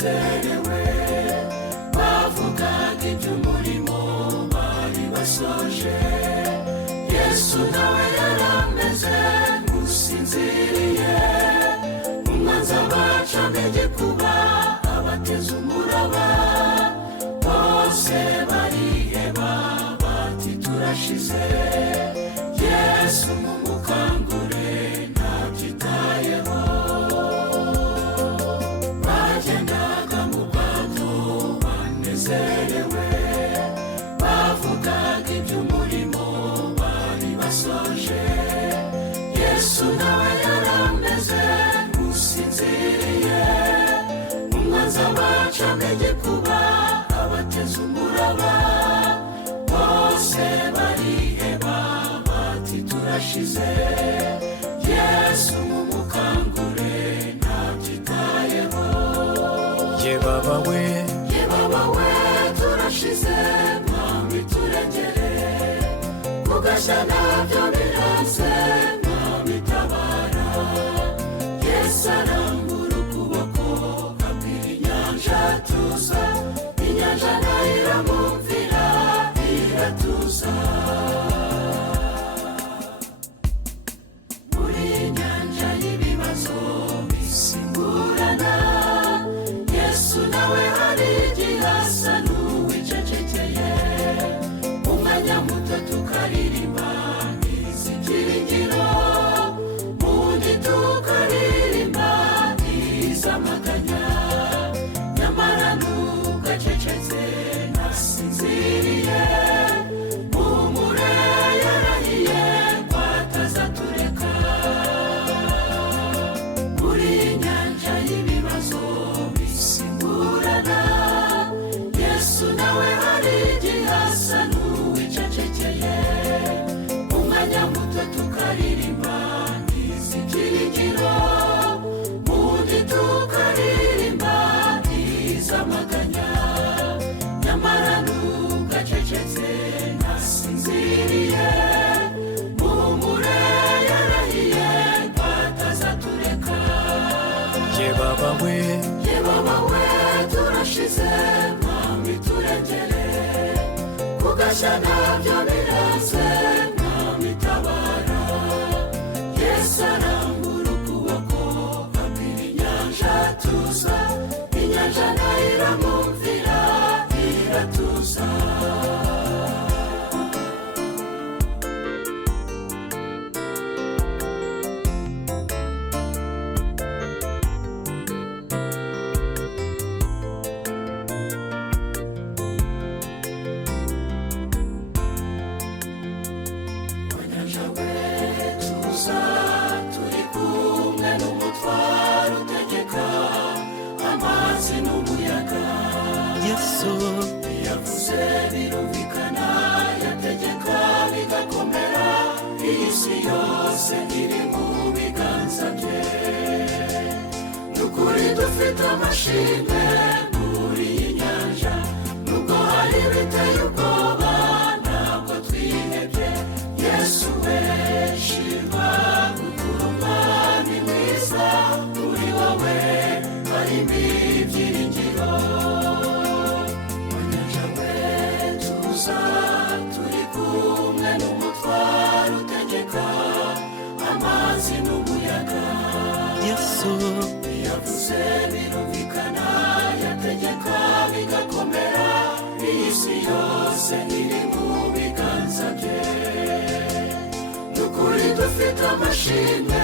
banezerewe bavugaga iby'umurimo bari basoje. Yesu nawe yarameze nk'usinziriye, umwanzi abaca n'igikuba abateza umuraba, bose bariheba bati turashize. Yesu mumukangure ntabyitayeho, bagendaga mu bwato banezerewe bavugaga iby'umurimo bari basoje. Yesu nawe yarameze nk'usinziriye, umwanzi abaca n'igikuba abateza umuraba, bose bariheba bati turashize. Yesu mumukangure ntabyitayeho. Ye baba we, ye baba we, turashize mwami turengere, kugashya nabyo biranze mwami tabara. Yesu arambura ukuboko abwira inyanja tuza, inyanja nayo iramwumvira iratuza. Muri iyi nyanja y'ibibazo bisimburana, Yesu nawe hari igihe asa n'uwicecekeye, umwanya muto tukaririmba iz'ibyiringiro, ubundi tukaririmba iz'amaganya. Nyamara nubwo acecetse ntasinziriye, humure yarahiye ko atazatureka. Muri iyi nyanja y'ibibazo bisimburana, Yesu nawe hari igihe asa n'uwicecekeye, umwanya muto tukaririmba iz'ibyiringiro, ubundi tukaririmba iz'amaganya. Nyamara nubwo acecetse ntasinziriye, humure yarahiye ko atazatureka. ye baba we, ye baba we, turashize mwami turengere, kugashya nabyo biranze mwami tabara. Yesu arambura ukuboko abwira inyanja tuza, inyanja nayo iramwumvira iratuza. Nyanja we tuza, turi kumwe n'umutwaro utegeka amazi n'umuyaga. Yesu yavuze birumvikana, yategeka bigakomera, iyi si yose iri mu biganza bye. N'ukuri dufite amashimwe muri iyi nyanja, nubwo hari ibiteye ubwoba ntabwo twihebye. Yesu we shimwa ukuri umwami mwiza, muri wowe harimo ibyiringiro. Nyanja we tuza, turi kumwe n'umutwaro utegeka amazi n'umuyaga. Yesu yavuze birumvikana, yategeka bigakomera, iyi si yose iri mu biganza bye. N'ukuri dufite amashimwe